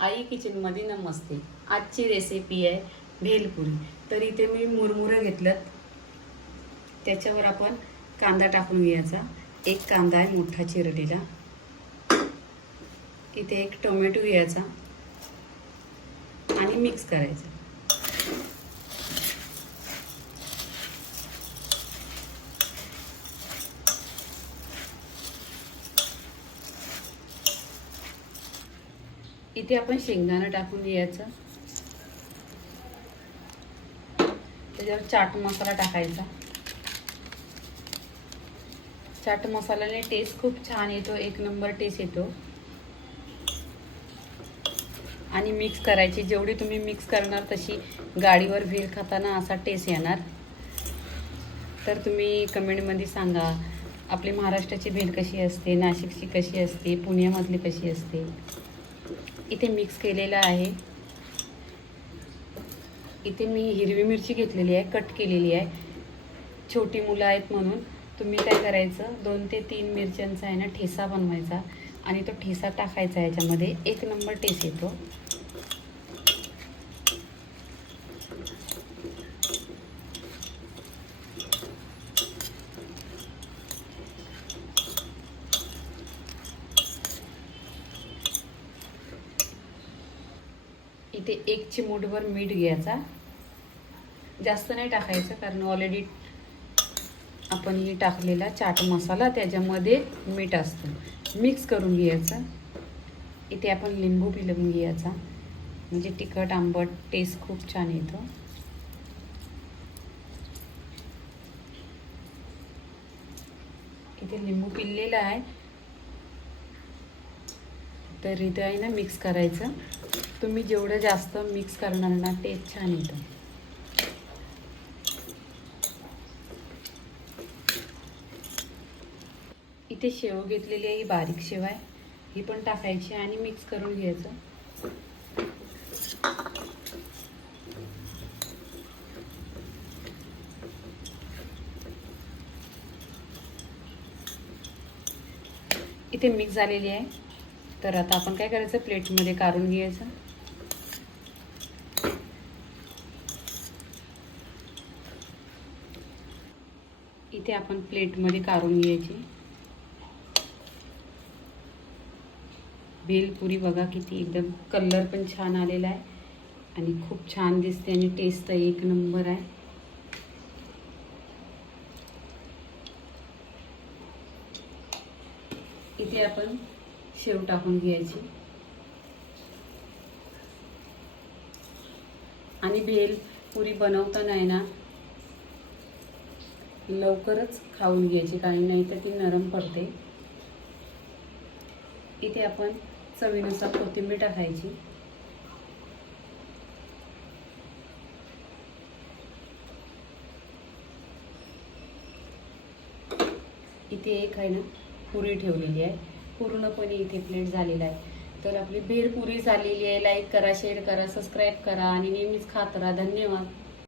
आई किचनमध्ये नमस्ते. आजची रेसिपी आहे भेलपुरी. तर इथे मी मुरमुरं घेतलं त्याच्यावर आपण कांदा टाकून घ्यायचा. एक कांदा आहे मोठा चिरडीला इथे एक टोमॅटो घ्यायचा. आणि मिक्स करायचा. इथे आपण शेंगदाणा टाकून घ्यायचं. त्याच्यावर चाट मसाला टाकायचा. चाट मसाल्याने टेस्ट खूप छान येतो एक नंबर टेस्ट येतो. आणि मिक्स करायची जेवढी तुम्ही मिक्स करणार तशी गाडीवर व्हील खाताना असा टेस्ट येणार. तर तुम्ही कमेंटमध्ये सांगा आपली महाराष्ट्राची भेल कशी असते नाशिकची कशी असते पुण्यामधली कशी असते? इथे मिक्स केलेलं आहे. इथे मी हिरवी मिरची घेतलेली आहे कट केलेली आहे. छोटी मुलं आहेत म्हणून तुम्ही काय करायचं दोन ते तीन मिरच्यांचा आहे ना ठेसा बनवायचा आणि तो ठेसा टाकायचा याच्यामध्ये. एक नंबर टेस्ट येतो. इथे एक चिमूटभर मीठ घ्यायचा. जास्त नाही टाकायचं कारण ऑलरेडी आपण हे टाकलेला चाट मसाला त्याच्यामध्ये मीठ असतं. मिक्स करून घ्यायचं. इथे आपण लिंबू पिलवून घ्यायचा. म्हणजे तिखट आंबट टेस्ट खूप छान येतो. इथे लिंबू पिललेला आहे. तर इथे आहे ना मिक्स करायचं. तुम्ही जेवढं जास्त मिक्स करणार ना ते छान येतं. इथे शेव घेतलेली आहे ही बारीक शेव आहे. ही पण टाकायची आणि मिक्स करून घ्यायचं. इथे मिक्स झालेली आहे. तर आता आपण काय करायचं? प्लेटमध्ये काढून घ्यायचं. इथे आपण प्लेटमध्ये काढून घ्यायची. भेलपुरी बघा किती एकदम कलर पण छान आलेला आहे. आणि खूप छान दिसते आणि टेस्ट एक नंबर आहे. इथे आपण शेव टाकून घ्यायची. आणि भेल पुरी बनवताना आहे ना लवकरच खाऊन घ्यायची कारण नाही तर ती नरम पडते. इथे आपण चवीनुसार कोथिंबीर टाकायची. इथे एक आहे ना पुरी ठेवलेली आहे. पूर्णपणे इथे प्लेट झालेला आहे. तर आपली भेळ पुरी झालेली आहे. लाईक करा शेअर करा सबस्क्राईब करा. आणि नेहमीच खात राहा. धन्यवाद.